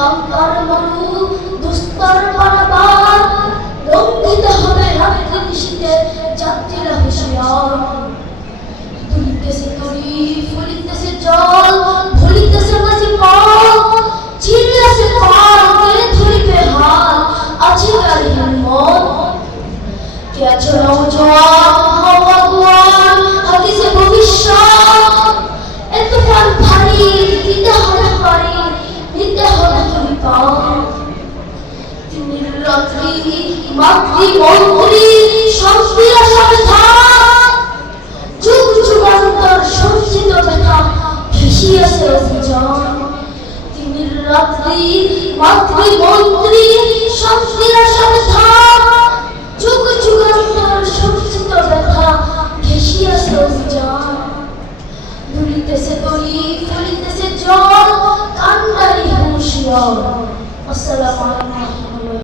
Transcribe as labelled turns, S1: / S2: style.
S1: কঙ্কার মরু, দুস্তর পারাবার, রঙ্গিত হবে রাত্রি নিশীতে যাত্রীরা হুঁশিয়ার। দুলিতেছে তরি, ফুলিতেছে জল ভুলিতেছে মাঝি পল চিল্লাছে পাল কে ধরিবে হাল, আছে কার হিম্মত কে আছো নওজোয়ান হবে তুমি পাও তিমির রাত্রি মাতৃ মন্ত্রী সংস্কৃত সন্ধান যুগ যুগান্তর সঞ্চিত ব্যথা ভেসিয়াছে অভিযান তিমির রাত্রি মাতৃ মন্ত্রী সংস্কৃত সন্ধান যুগ যুগান্তর সঞ্চিত ব্যথা, ভেসিয়াছে অভিযান। দুলিতেছে তরি ফুলিতেছে জল, কান্ডারি হুঁশিয়ার। আসসালামু আলাইকুম।